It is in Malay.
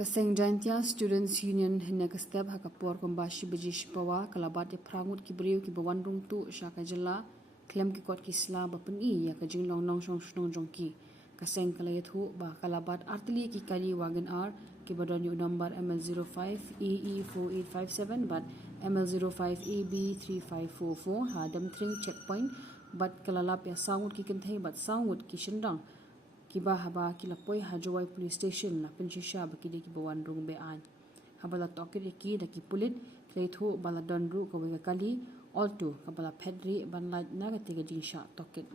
Kaseng Jantia Students Union hina kastep hakapor kombashi bejish pawa kalabat ya prangut ki beriu ki bawan rung tu syaka jela klem ki kot ki sla bapen i ya ka jing long long shong shong jongki kaseng kalayat hu ba kalabat artili ki kali wagen r ki badan yu number ML05 EE4857 bat ML05 EB3544 hadam tring checkpoint bat kalalap ya sangut ki kenthai bat sangut ki shindang kiba haba kilapoi hajawai police station la penshisha bakide ki bawan rung be an habala tokir ki da ki pulit kleithu bala donru ko ga kali alto kabala phedri ban light na ga tege dinsha tokit